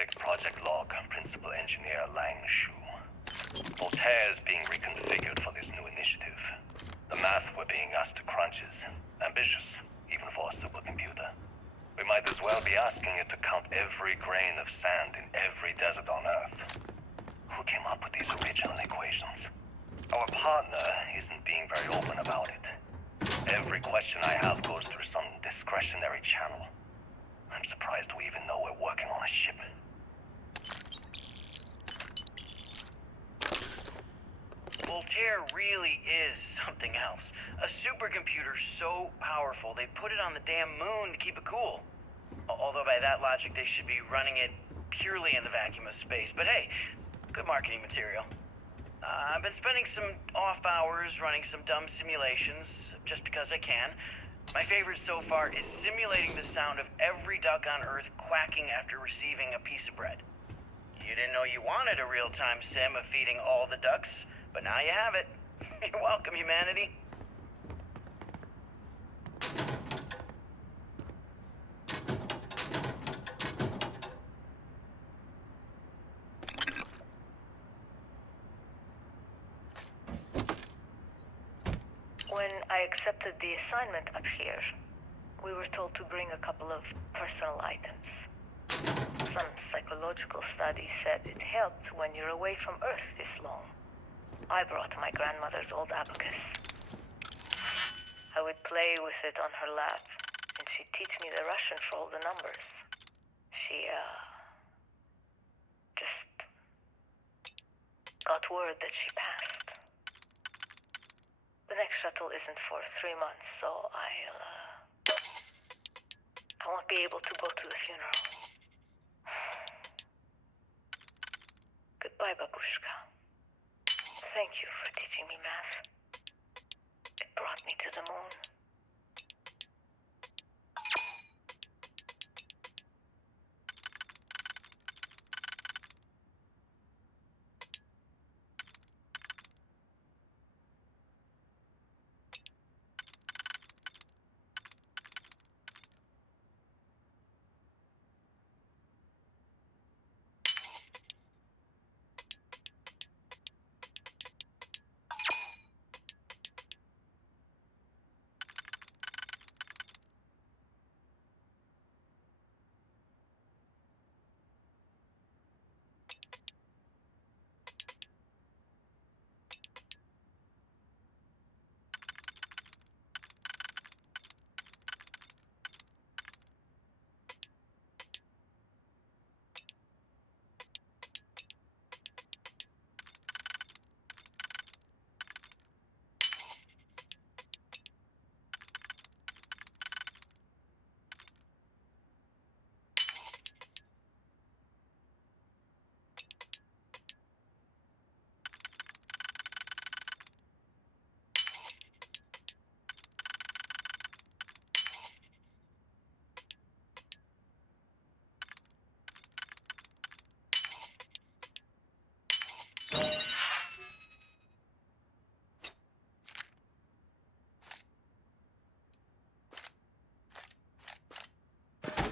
Galactic Project Log, Principal Engineer Lang Shu. Voltaire is being reconfigured for this new initiative. The math we're being asked to crunch is ambitious, even for a supercomputer. We might as well be asking it to count every grain of sand in every desert on Earth. Who came up with these original equations? Our partner isn't being very open about it. Every question I have goes through some discretionary channel. I'm surprised we even know we're working on a ship. Voltaire really is something else. A supercomputer so powerful they put it on the damn moon to keep it cool. Although by that logic they should be running it purely in the vacuum of space. But hey, good marketing material. I've been spending some off hours running some dumb simulations, just because I can. My favorite so far is simulating the sound of every duck on Earth quacking after receiving a piece of bread. You didn't know you wanted a real-time sim of feeding all the ducks, but now you have it. You're welcome, humanity. When I accepted the assignment up here, we were told to bring a couple of personal items. Some psychological study said it helped when you're away from Earth this long. I brought my grandmother's old abacus. I would play with it on her lap, and she'd teach me the Russian for all the numbers. She, just got word that she passed. The next shuttle isn't for 3 months, so I won't be able to go to the funeral. Goodbye, babushka. Thank you for teaching me math. It brought me to the moon.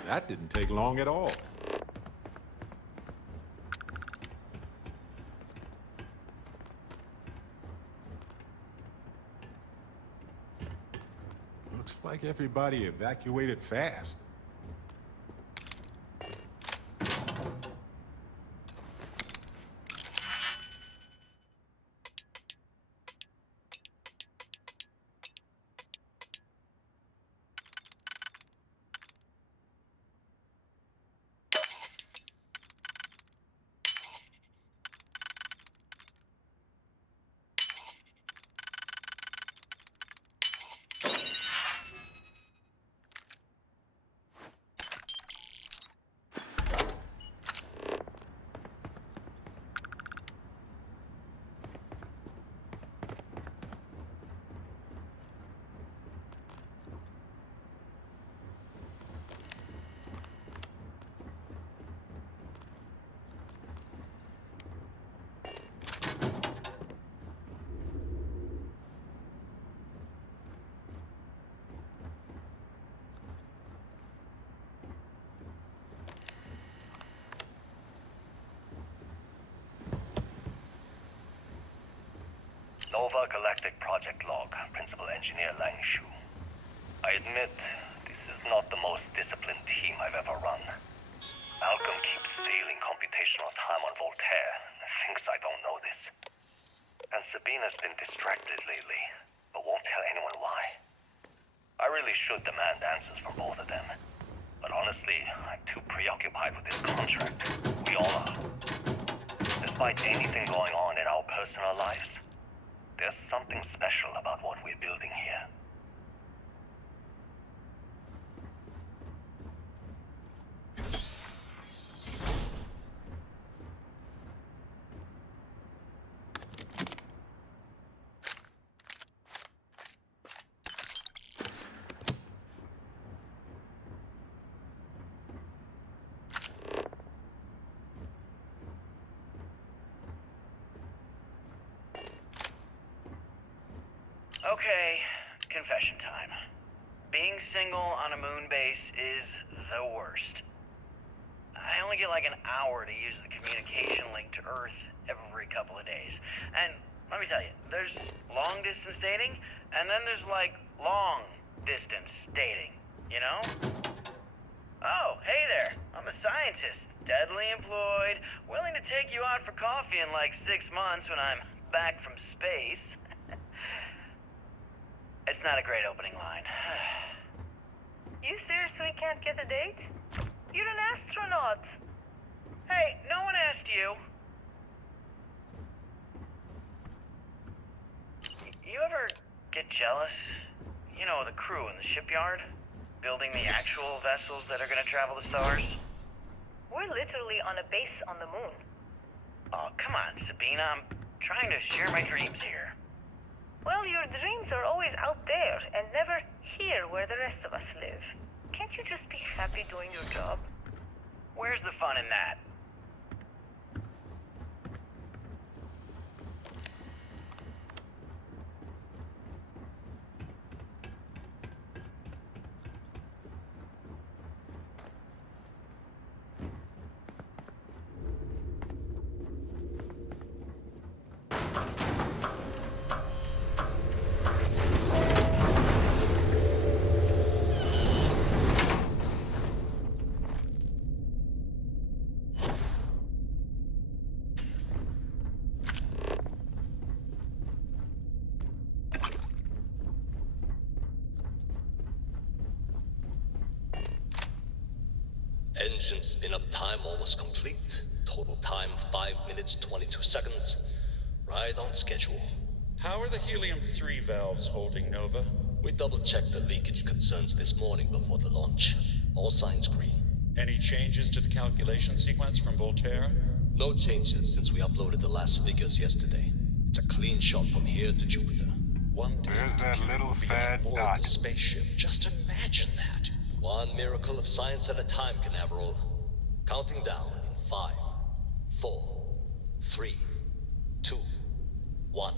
That didn't take long at all. Looks like everybody evacuated fast. Nova Galactic Project Log, Principal Engineer Lang Shu. I admit, this is not the most disciplined team I've ever run. Malcolm keeps stealing computational time on Voltaire and thinks I don't know this. And Sabina's been distracted lately, but won't tell anyone why. I really should demand answers from both of them. But honestly, I'm too preoccupied with this contract. We all are. Despite anything going on in our personal lives, there's something special about what we're building here. Okay, confession time. Being single on a moon base is the worst. I only get like an hour to use the communication link to Earth every couple of days. And let me tell you, there's long distance dating, and then there's like long distance dating, you know? Oh, hey there, I'm a scientist, deadly employed, willing to take you out for coffee in like 6 months when I'm back from space. It's not a great opening line. You seriously can't get a date? You're an astronaut. Hey, no one asked you. You ever get jealous? You know, the crew in the shipyard? Building the actual vessels that are gonna travel the stars? We're literally on a base on the moon. Oh, come on, Sabina. I'm trying to share my dreams here. Well, your dreams are always out there and never here where the rest of us live. Can't you just be happy doing your job? Where's the fun in that? Engine spin-up time almost complete. Total time 5 minutes 22 seconds. Right on schedule. How are the helium-3 valves holding, Nova? We double-checked the leakage concerns this morning before the launch. All signs green. Any changes to the calculation sequence from Voltaire? No changes since we uploaded the last figures yesterday. It's a clean shot from here to Jupiter. One day There's the that computer little will be sad on board dot. the spaceship. Just imagine that. One miracle of science at a time, Canaveral. Counting down in 5, 4, 3, 2, 1.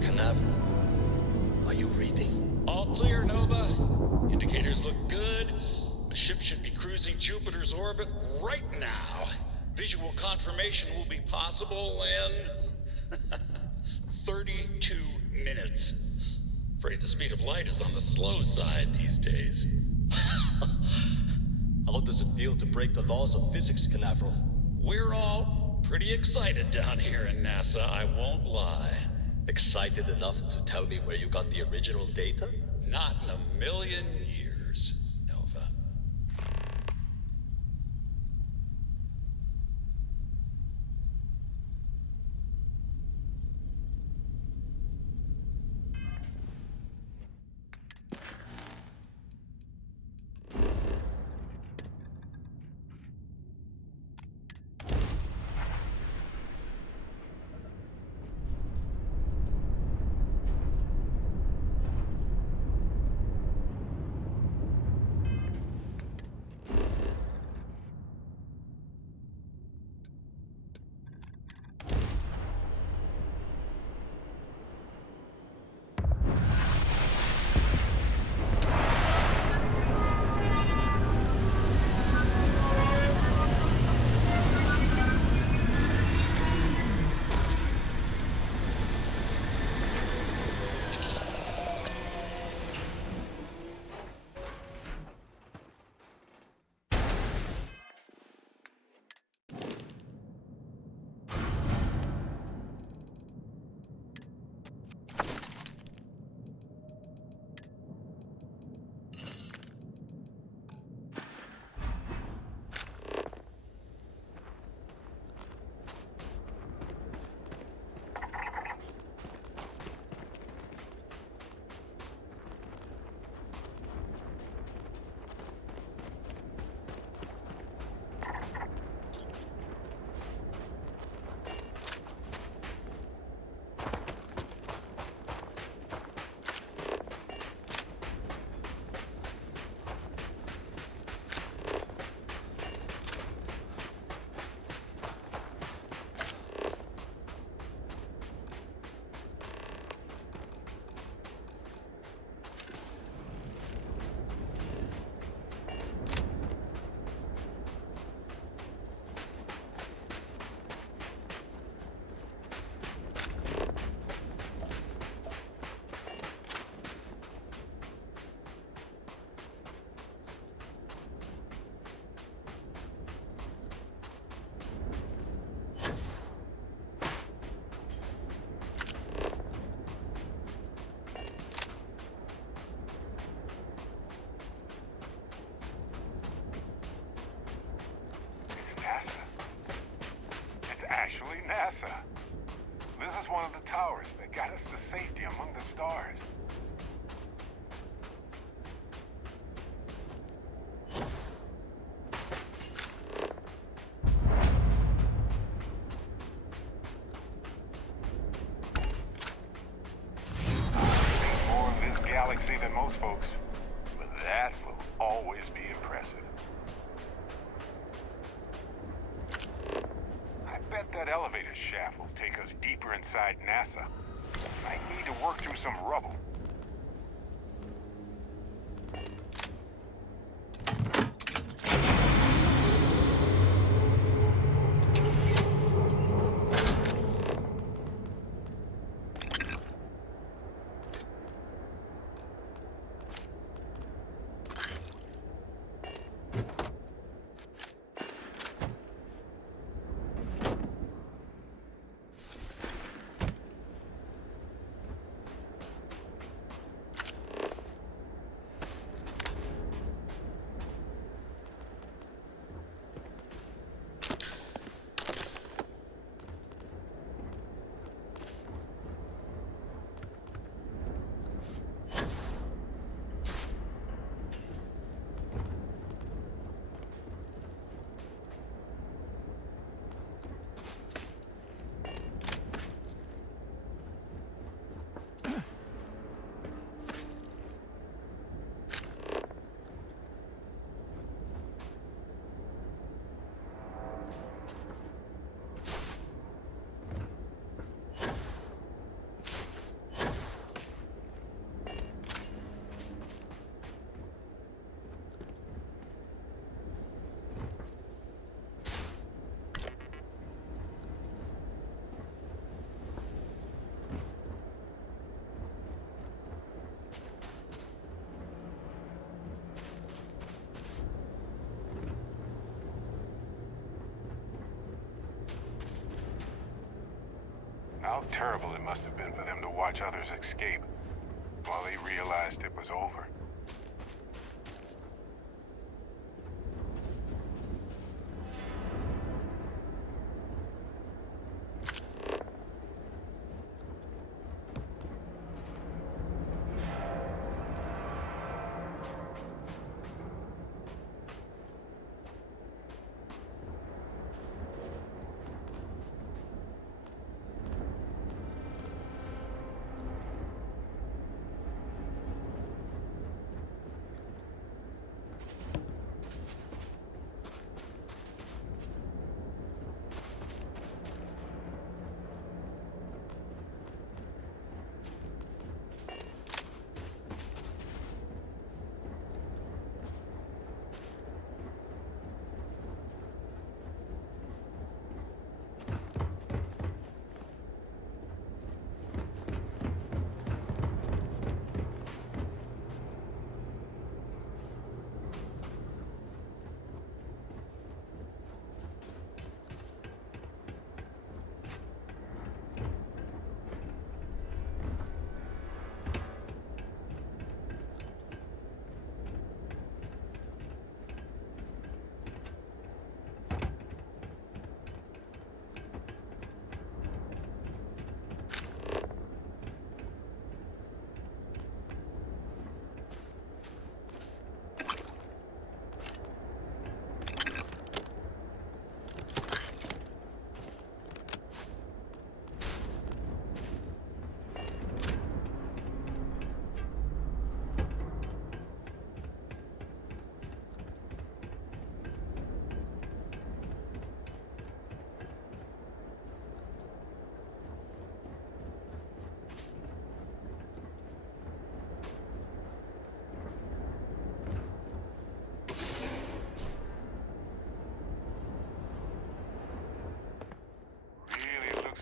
Canaveral, are you reading? All clear, Nova. Indicators look good. The ship should be cruising Jupiter's orbit right now. Visual confirmation will be possible in 32 minutes. Afraid the speed of light is on the slow side these days. How does it feel to break the laws of physics, Canaveral? We're all pretty excited down here in NASA, I won't lie. Excited enough to tell me where you got the original data? Not in a million years, Nova. those folks, but that will always be impressive. I bet that elevator shaft will take us deeper inside NASA. I need to work through some rubble. How terrible it must have been for them to watch others escape while they realized it was over.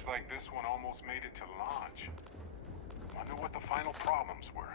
Like this one almost made it to launch. Wonder what the final problems were.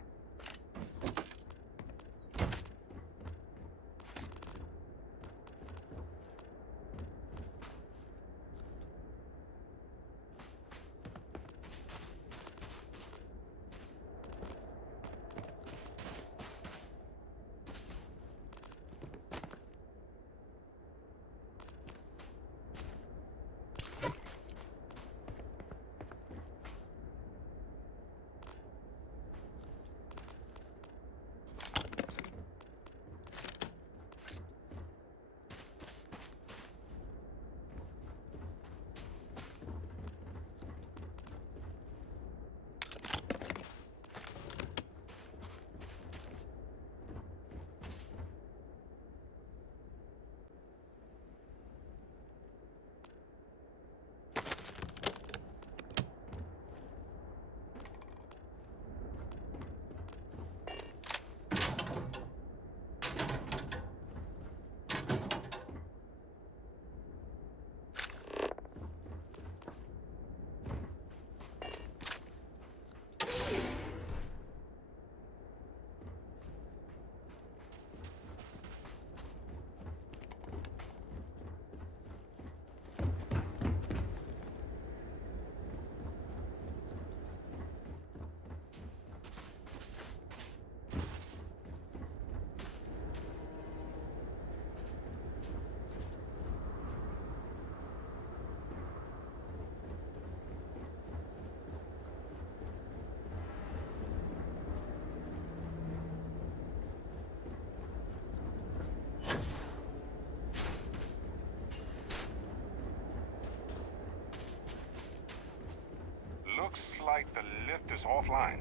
like the lift is offline.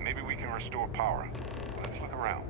Maybe we can restore power. Let's look around.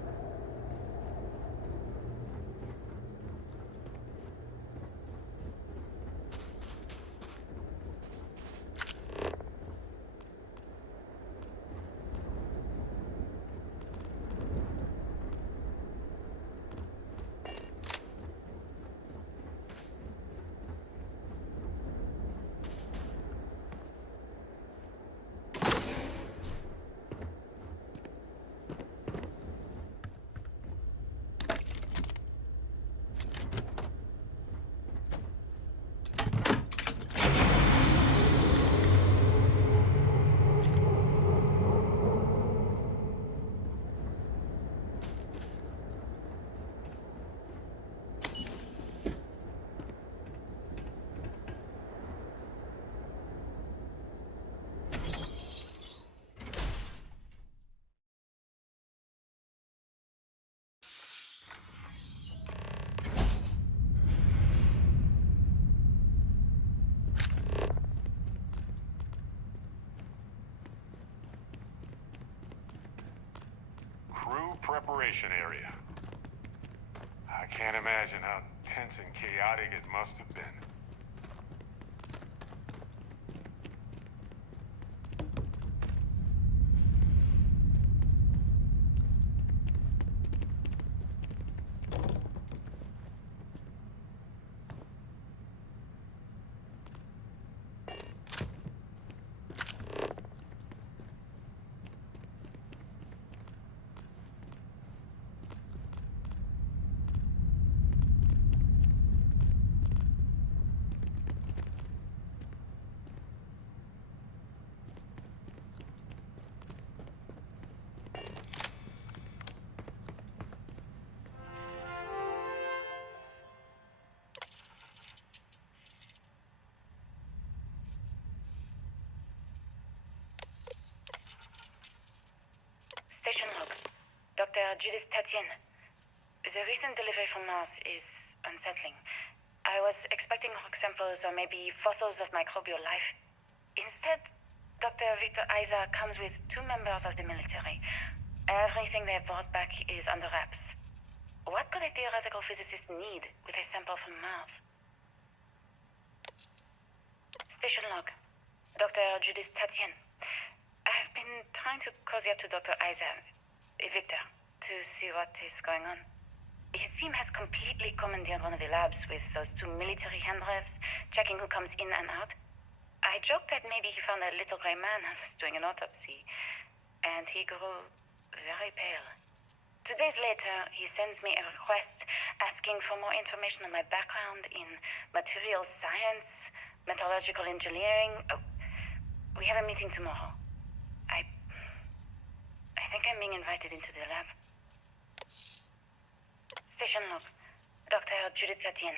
Preparation area. I can't imagine how tense and chaotic it must have been. Station log. Dr. Judith Tatian. The recent delivery from Mars is unsettling. I was expecting rock samples or maybe fossils of microbial life. Instead, Dr. Victor Isa comes with 2 members of the military. Everything they brought back is under wraps. What could a theoretical physicist need with a sample from Mars? Station log. Dr. Judith Tatian. I've been trying to cozy up to Dr. Isa, Victor, to see what is going on. His team has completely commandeered one of the labs with those 2 military handrails, checking who comes in and out. I joked that maybe he found a little gray man and was doing an autopsy, and he grew very pale. 2 days later, he sends me a request asking for more information on my background in materials science, metallurgical engineering. Oh, we have a meeting tomorrow. I think I'm being invited into the lab. Station log. Dr. Judith Tatian.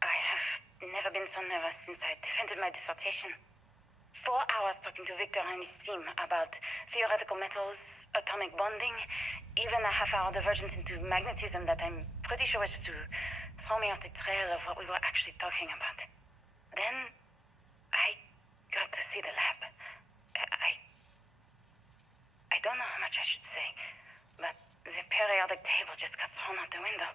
I have never been so nervous since I defended my dissertation. 4 hours talking to Victor and his team about theoretical metals, atomic bonding, even a half-hour divergence into magnetism that I'm pretty sure was to throw me off the trail of what we were actually talking about. Then, I got to see the lab. I don't know how much I should say, but the periodic table just got thrown out the window.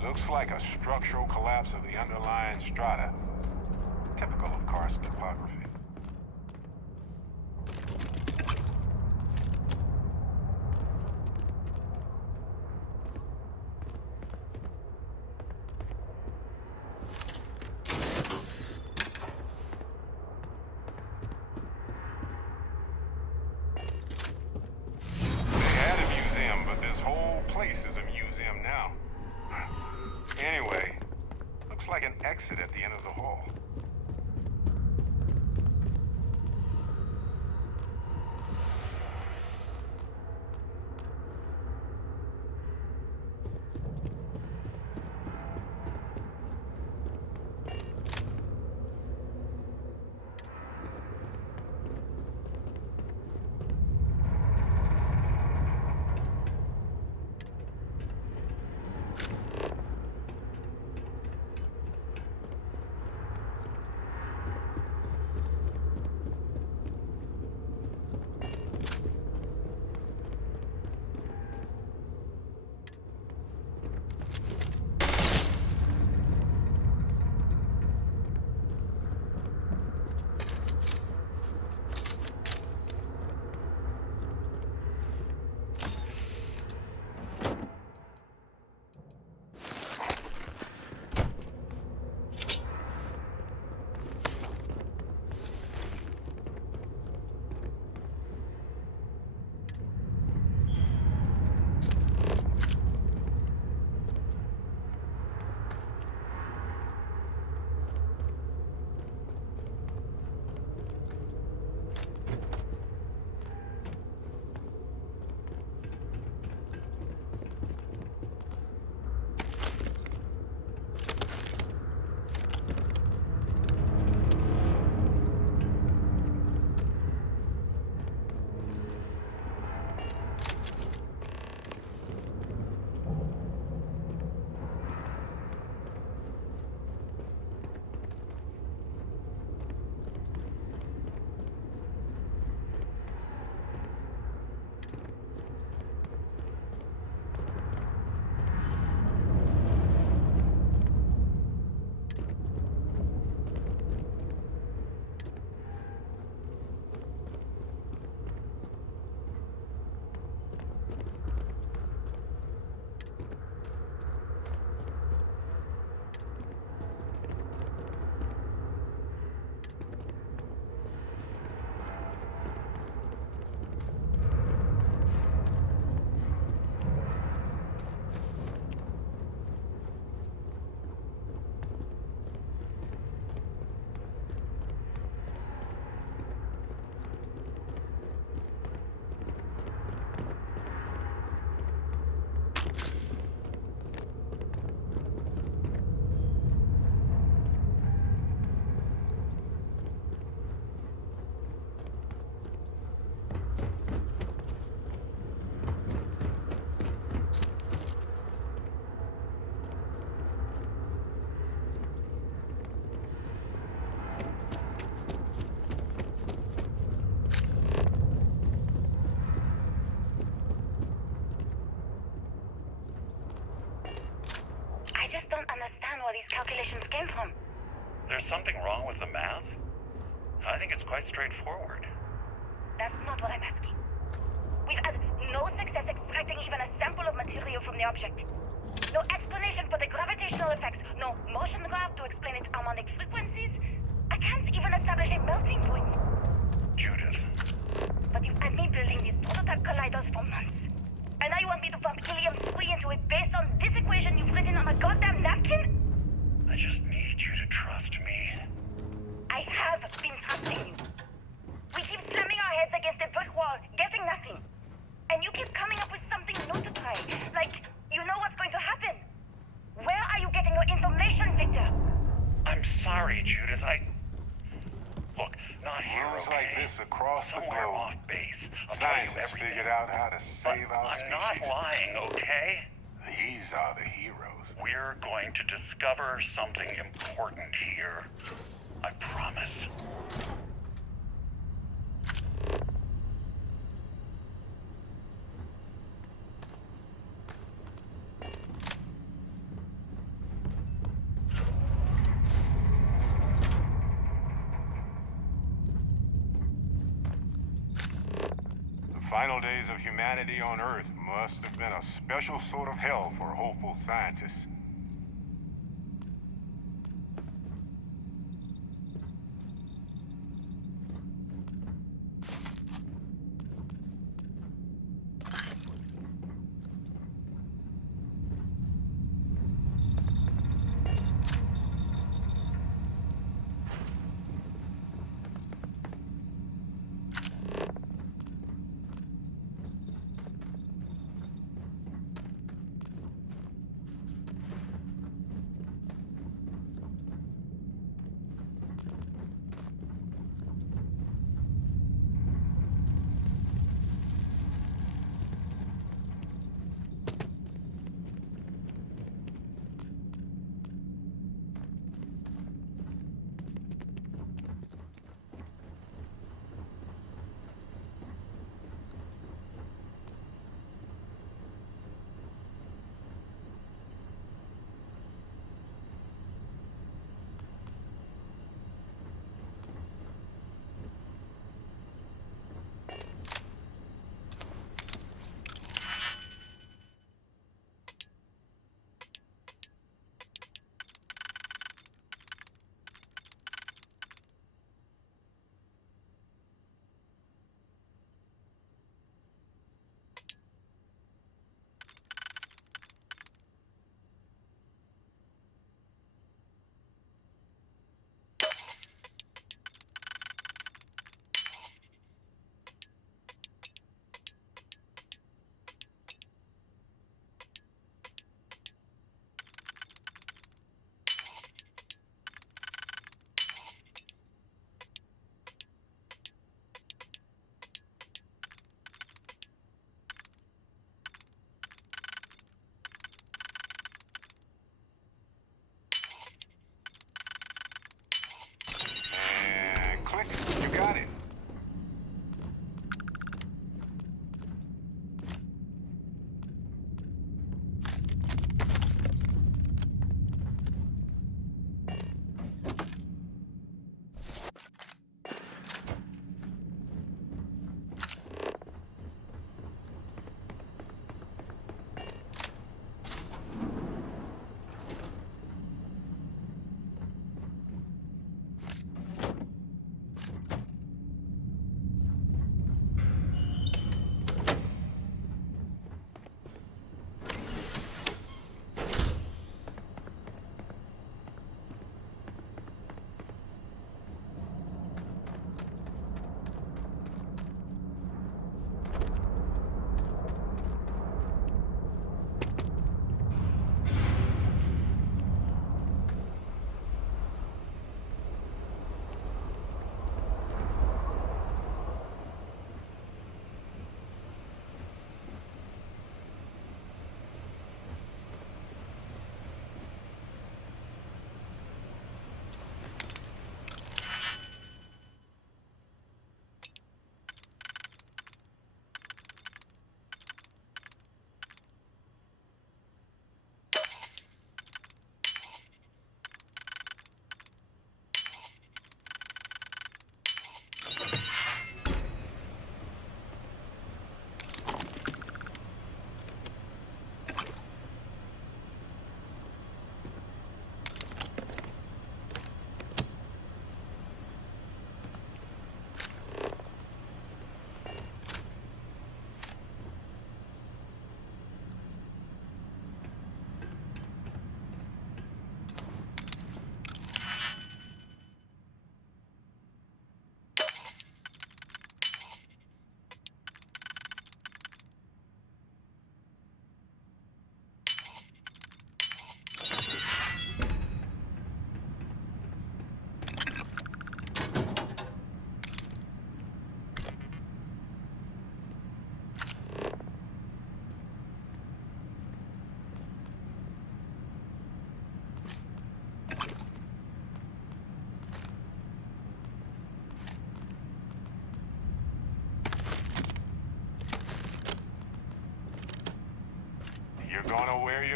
Looks like a structural collapse of the underlying strata. Typical of karst topography. They had a museum, but this whole place is a museum now. Anyway, looks like an exit at the end of the hall. something wrong with the math? I think it's quite straightforward. That's not what I'm asking. We've had no success extracting even a sample of material from the object. No explanation for the gravitational effects, no motion graph to explain its harmonic frequencies. I can't even establish a melting point. Judith. But you've had me building these prototype colliders for months. And now you want me to pump helium-3 into it based on this equation you've written on a goddamn napkin? I just need you to trust me. I have been trusting you. We keep slamming our heads against a brick wall, getting nothing. And you keep coming up with something new to try. Like, you know what's going to happen. Where are you getting your information, Victor? I'm sorry, Judith. Look, not here, Rooms okay? like this across the Somewhere globe. off base. I'll tell you Scientists everything. figured out how to save our I'm not species. lying, okay? These are the heroes. We're going to discover something important here. I promise. The final days of humanity on Earth must have been a special sort of hell for hopeful scientists. Click. You got it.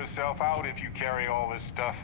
yourself out if you carry all this stuff.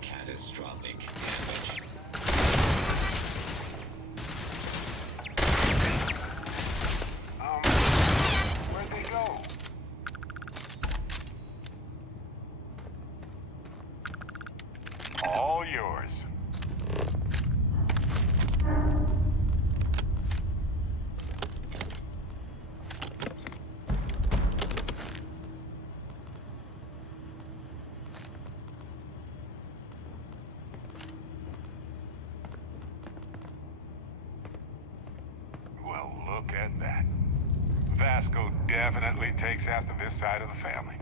Catastrophic damage. Where'd they go? All yours. Well, look at that. Vasco definitely takes after this side of the family.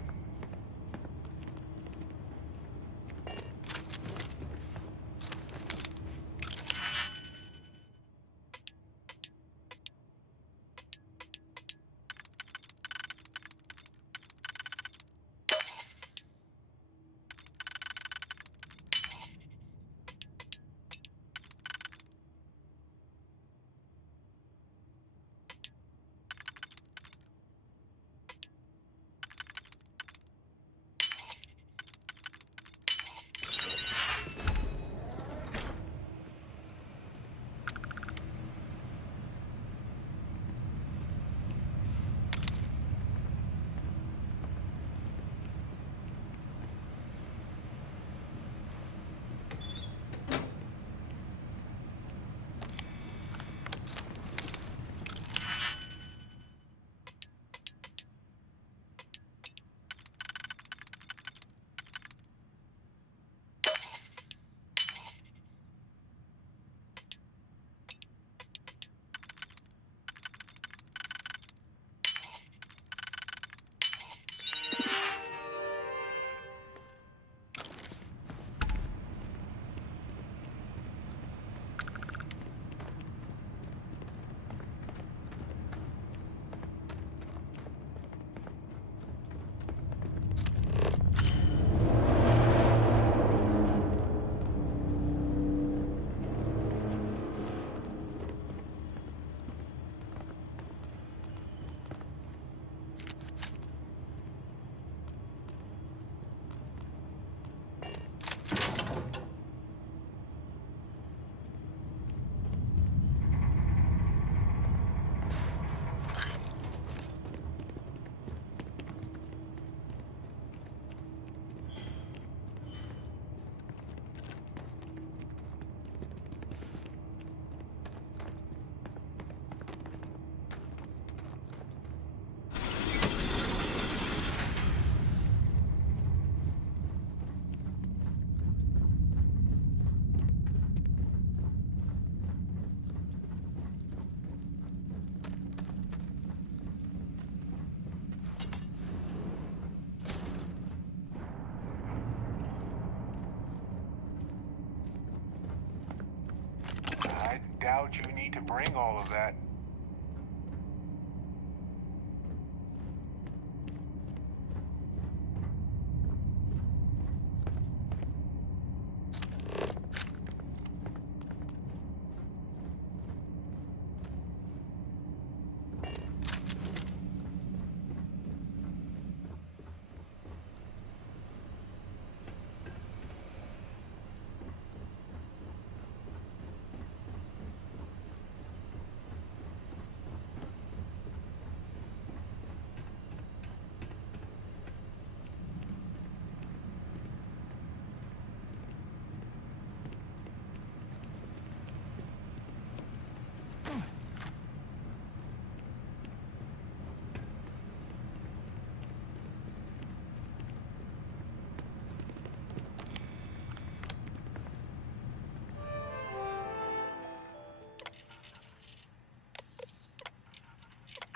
doubt you need to bring all of that.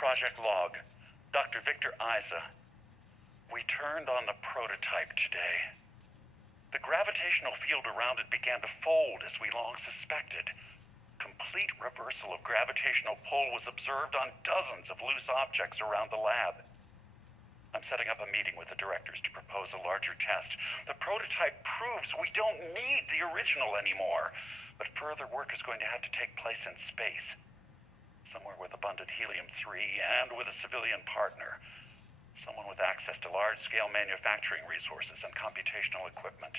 Project Log, Dr. Victor Isa. We turned on the prototype today. The gravitational field around it began to fold as we long suspected. Complete reversal of gravitational pull was observed on dozens of loose objects around the lab. I'm setting up a meeting with the directors to propose a larger test. The prototype proves we don't need the original anymore, but further work is going to have to take place in space. Somewhere with abundant helium-3 and with a civilian partner. Someone with access to large-scale manufacturing resources and computational equipment.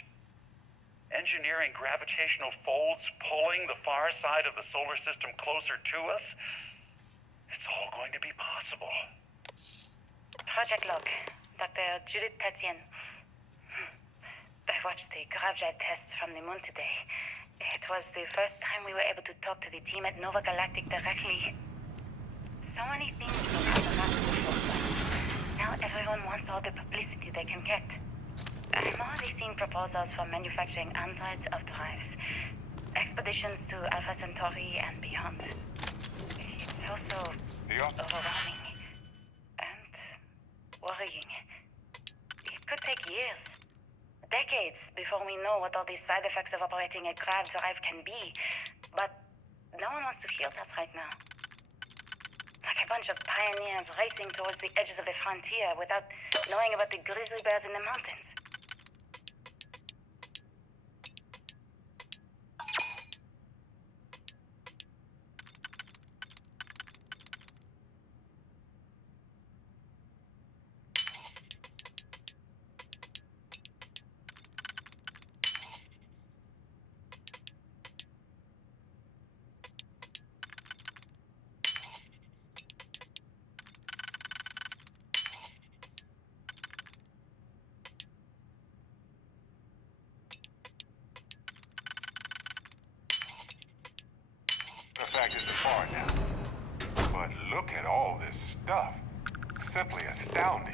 Engineering gravitational folds pulling the far side of the solar system closer to us? It's all going to be possible. Project Log, Dr. Judith Tatien. I watched the gravjet tests from the moon today. It was the first time we were able to talk to the team at Nova Galactic directly. So many things will happen after before. Now everyone wants all the publicity they can get. I'm already seeing proposals for manufacturing androids of drives. Expeditions to Alpha Centauri and beyond. It's also overwhelming. And worrying. It could take years. Decades before we know what all the side effects of operating a grav drive can be. But no one wants to hear that right now. Like a bunch of pioneers racing towards the edges of the frontier without knowing about the grizzly bears in the mountains. The fact isn't far now. But look at all this stuff. Simply astounding.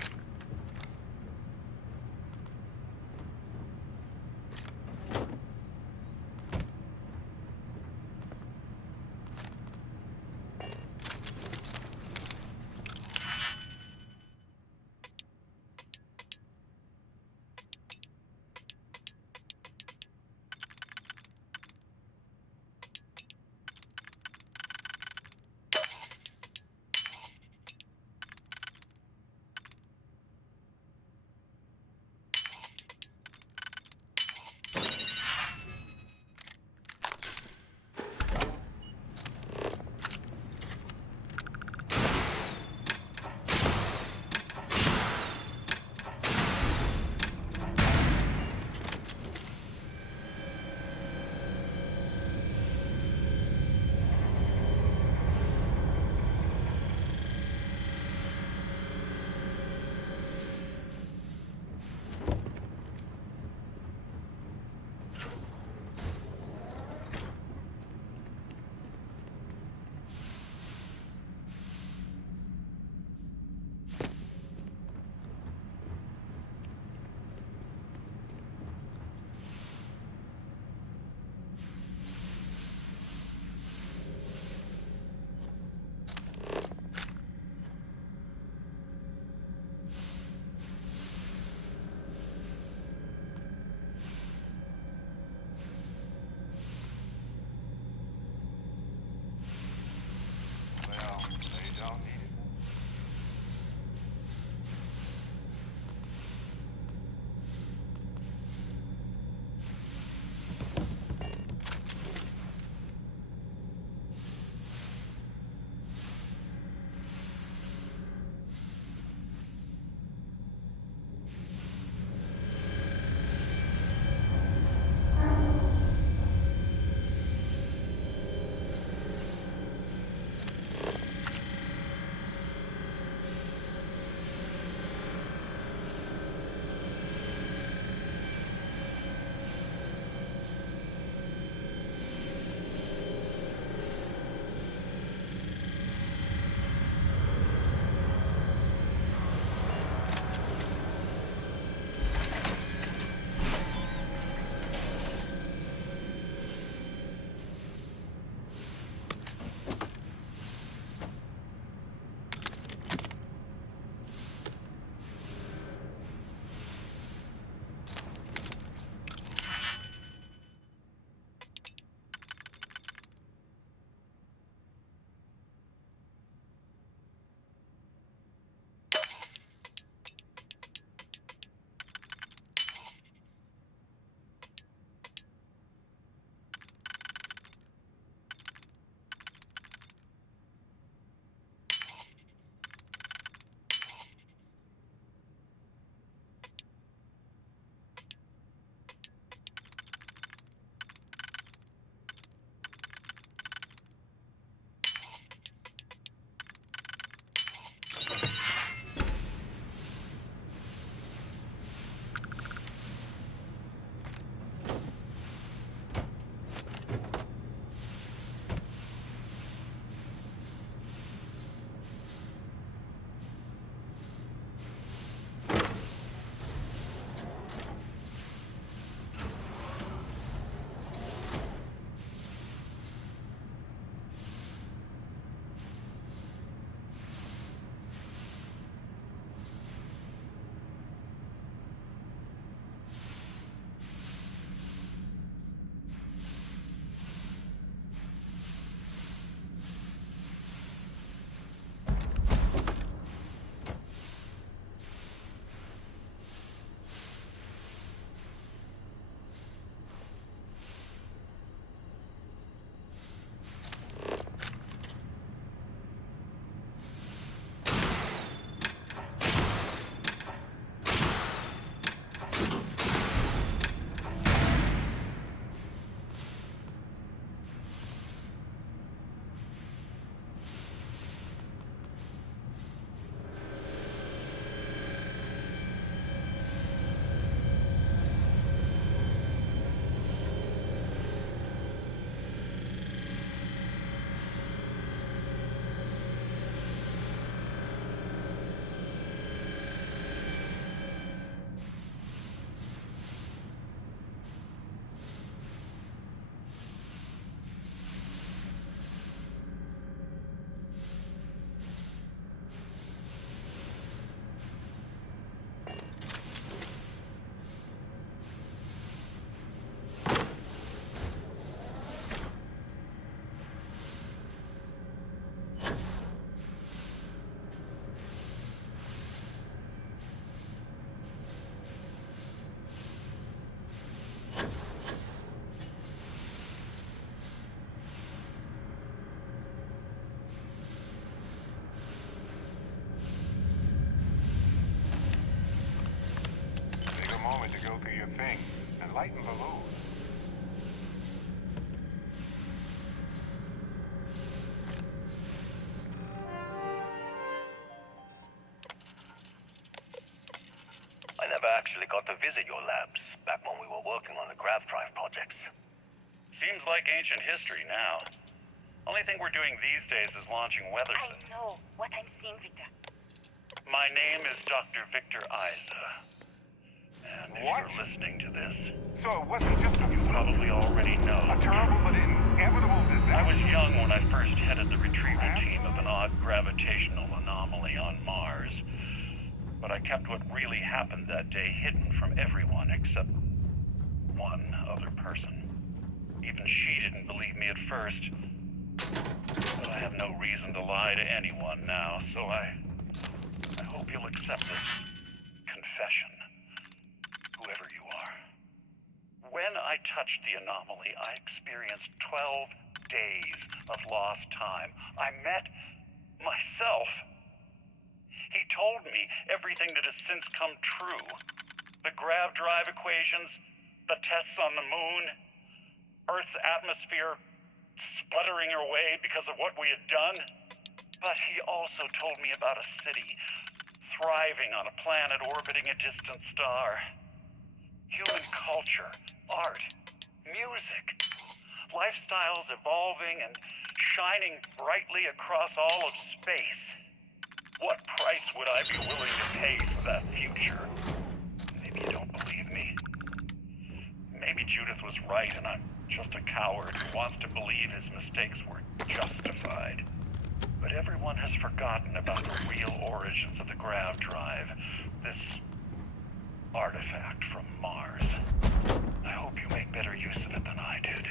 lighten the load. I never actually got to visit your labs back when we were working on the grav drive projects. Seems like ancient history now. Only thing we're doing these days is launching weather I know what I'm seeing, Victor. My name is Dr. Victor Isa. And if What? you're listening to this, So it wasn't just a you probably already know. a terrible but inevitable disaster. I was young when I first headed the retrieval team of an odd gravitational anomaly on Mars. But I kept what really happened that day hidden from everyone except one other person. Even she didn't believe me at first. But I have no reason to lie to anyone now, so I hope you'll accept this confession, whoever you are. When I touched the anomaly, I experienced 12 days of lost time. I met myself. He told me everything that has since come true. The grav drive equations, the tests on the moon, Earth's atmosphere sputtering away because of what we had done. But he also told me about a city thriving on a planet orbiting a distant star. Human culture, art, music, lifestyles evolving and shining brightly across all of space. What price would I be willing to pay for that future? Maybe you don't believe me. Maybe Judith was right and I'm just a coward who wants to believe his mistakes were justified. But everyone has forgotten about the real origins of the grav drive, this artifact from Mars. I hope you make better use of it than I did.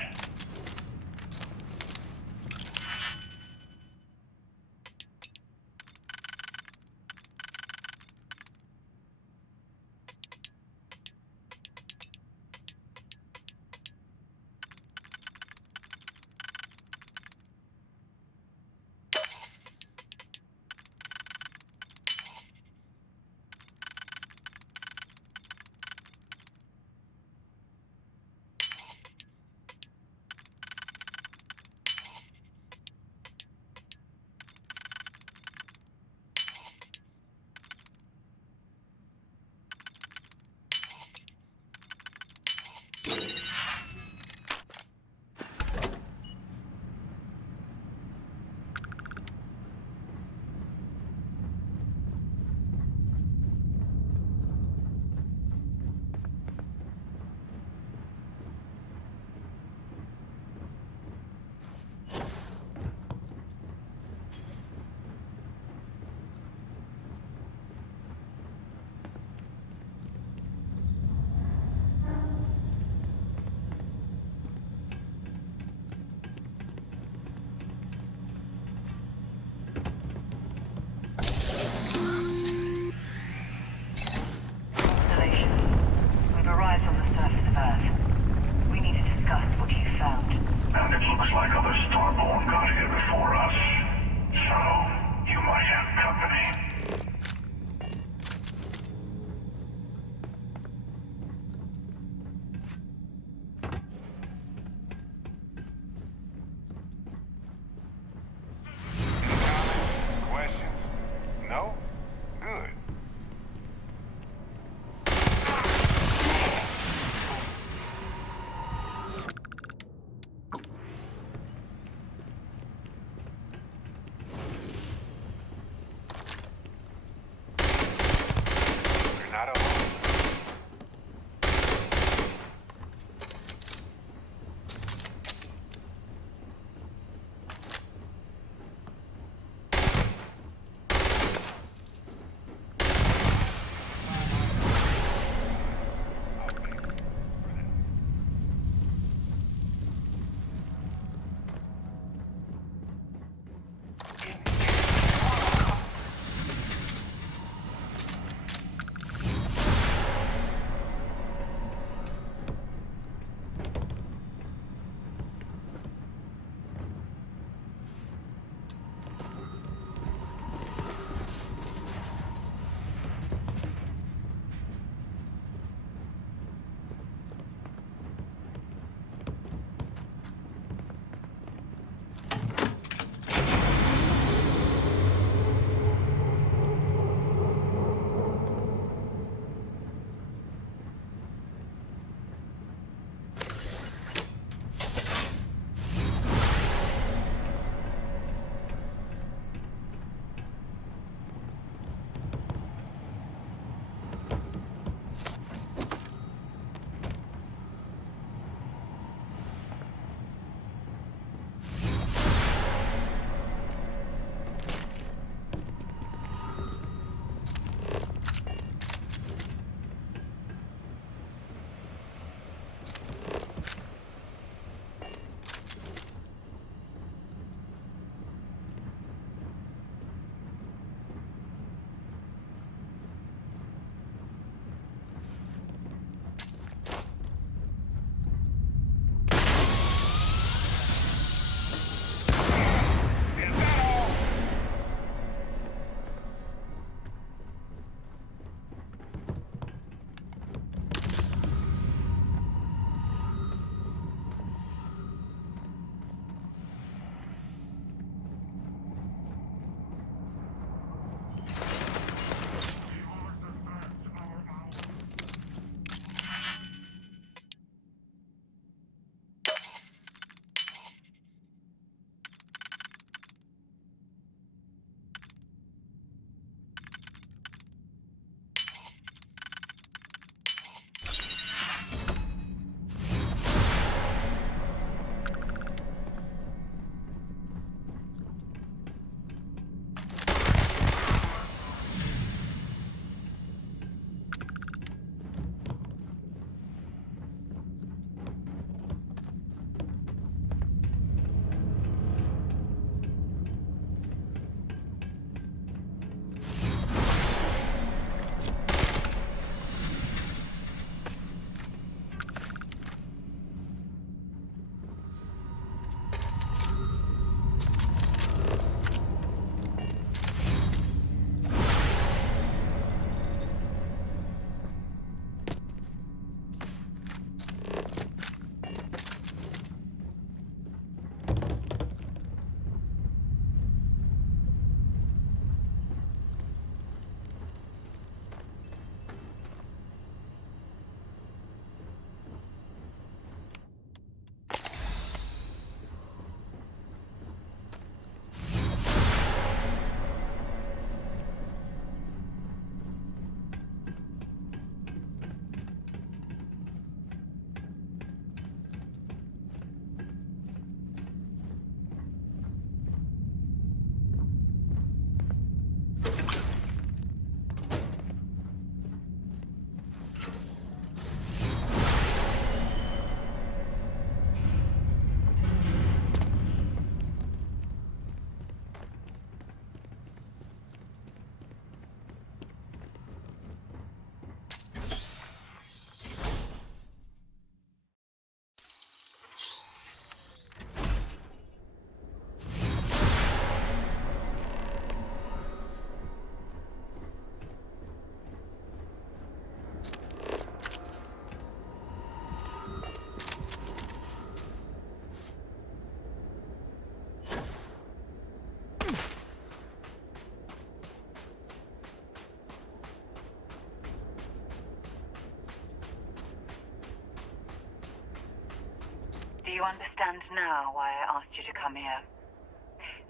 Do you understand now why I asked you to come here?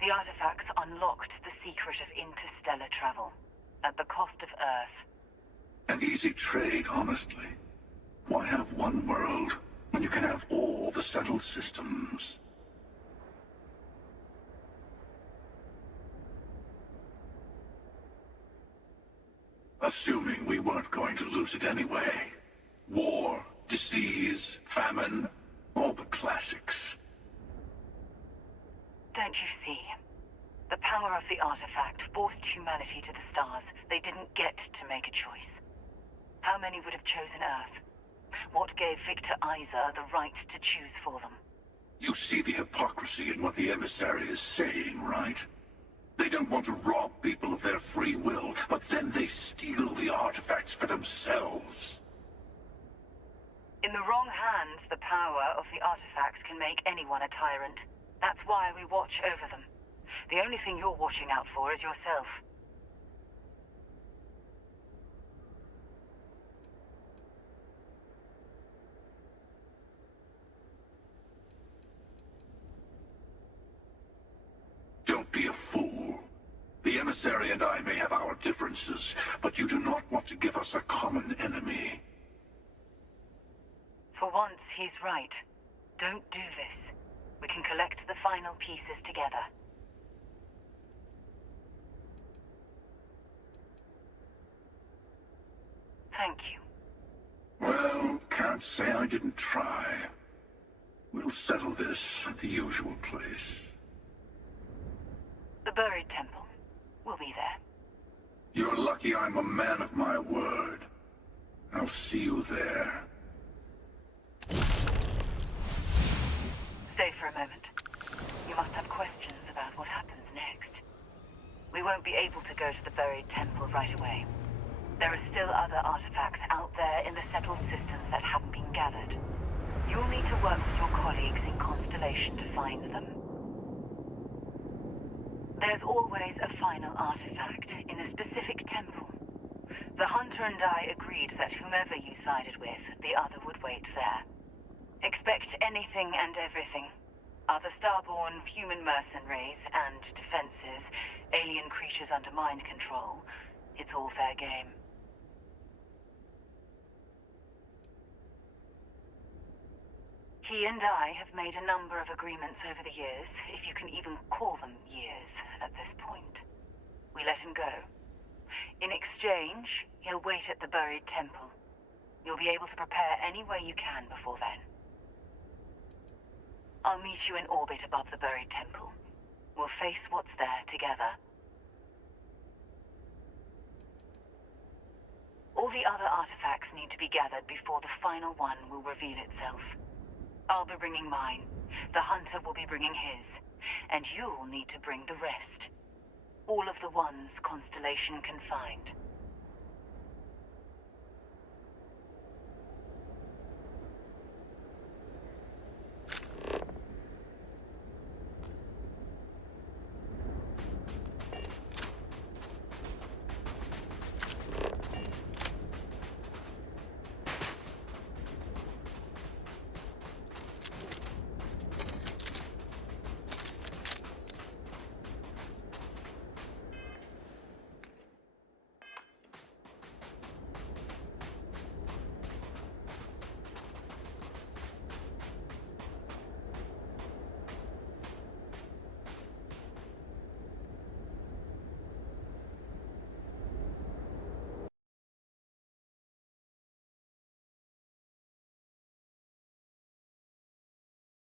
The artifacts unlocked the secret of interstellar travel, at the cost of Earth. An easy trade, honestly. Why have one world when you can have all the settled systems? Assuming we weren't going to lose it anyway. War, disease, famine, all the classics. Don't you see? The power of the artifact forced humanity to the stars. They didn't get to make a choice. How many would have chosen Earth? What gave Victor Isa the right to choose for them? You see the hypocrisy in what the emissary is saying, right? They don't want to rob people of their free will, but then they steal the artifacts for themselves. In the wrong hands, the power of the artifacts can make anyone a tyrant. That's why we watch over them. The only thing you're watching out for is yourself. Don't be a fool. The emissary and I may have our differences, but you do not want to give us a common enemy. For once, he's right. Don't do this. We can collect the final pieces together. Thank you. Well, can't say I didn't try. We'll settle this at the usual place. The buried temple. We'll be there. You're lucky I'm a man of my word. I'll see you there. Stay for a moment. You must have questions about what happens next. We won't be able to go to the buried temple right away. There are still other artifacts out there in the settled systems that haven't been gathered. You'll need to work with your colleagues in Constellation to find them. There's always a final artifact in a specific temple. The Hunter and I agreed that whomever you sided with, the other would wait there. Expect anything and everything. Other starborn, human mercenaries, and defenses, alien creatures under mind control. It's all fair game. He and I have made a number of agreements over the years, if you can even call them years at this point. We let him go. In exchange, he'll wait at the buried temple. You'll be able to prepare any way you can before then. I'll meet you in orbit above the buried temple. We'll face what's there together. All the other artifacts need to be gathered before the final one will reveal itself. I'll be bringing mine. The Hunter will be bringing his. And you'll need to bring the rest. All of the ones Constellation can find.